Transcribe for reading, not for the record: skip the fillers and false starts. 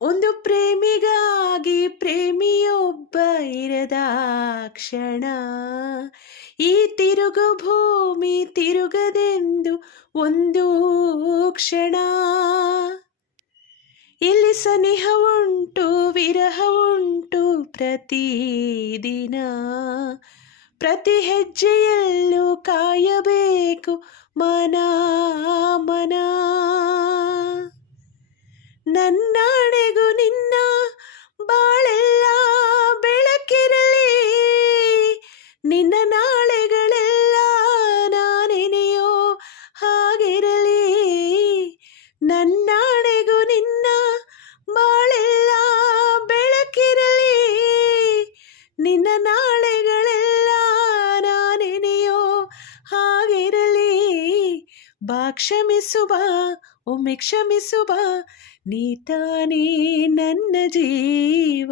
ಒಂದು ಪ್ರೇಮಿಗಾಗಿ ಪ್ರೇಮಿಯೊಬ್ಬ ಇರದ ಕ್ಷಣ, ಈ ತಿರುಗು ಭೂಮಿ ತಿರುಗದೆಂದು ಒಂದು ಕ್ಷಣ. ಇಲ್ಲಿ ಸನಿಹ ಉಂಟು ವಿರಹ ಉಂಟು ಪ್ರತಿದಿನ, ಪ್ರತಿ ಹೆಜ್ಜೆಯಲ್ಲೂ ಕಾಯಬೇಕು ಮನ ಮನ. ನನ್ನಾಣೆಗೂ ನಿನ್ನ ಬಾಳೆಲ್ಲ ಬೆಳಕಿರಲಿ, ನಿನ್ನ ನಾಳೆಗಳೆಲ್ಲ ನಾನೆನೆಯೋ ಹಾಗಿರಲಿ. ನನ್ನಾಣೆಗೂ ನಿನ್ನ ಬಾಳೆಲ್ಲ ಬೆಳಕಿರಲಿ, ನಿನ್ನ ನಾಳೆಗಳೆಲ್ಲ ನಾನೆನೆಯೋ ಹಾಗಿರಲಿ. ಬಾ ಕ್ಷಮಿಸುವ ಒಮ್ಮೆ ಕ್ಷಮಿಸುವ, ನೀ ತಾನೇ ನನ್ನ ಜೀವ.